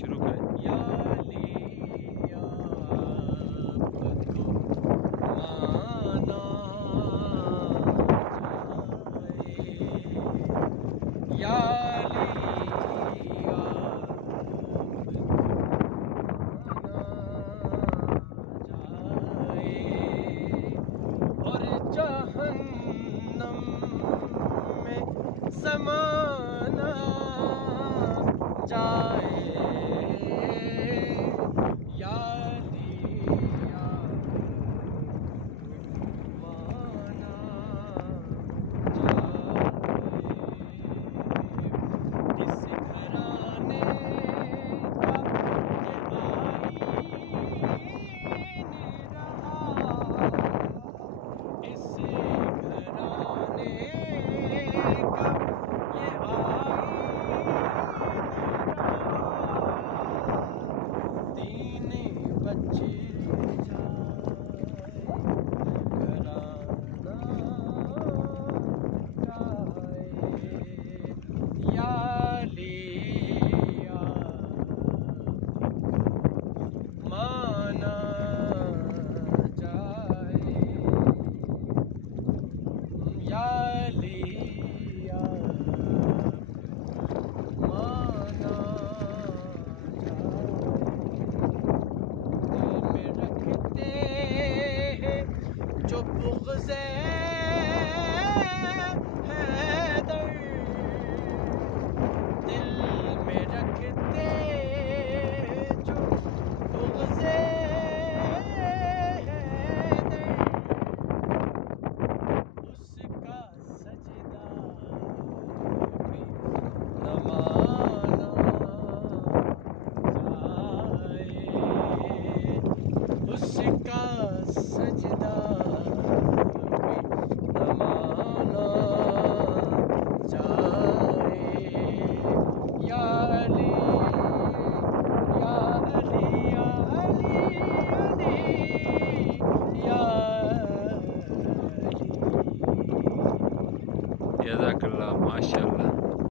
شروع کریں. زمانہ جائے یا علی یا مانا جائے کس گھرانے کا یہ آئین رہا اس گھرانے کا بچ جائے گھرانا جائے یا علی یا مانا جائے یا علی یا مانا جو بغض حیدر دل میں رکھتے جو بغض حیدر اس کا سجدہ بھی نہ مانا جائے اس کا سجدہ جزاک اللہ ماشاء اللہ.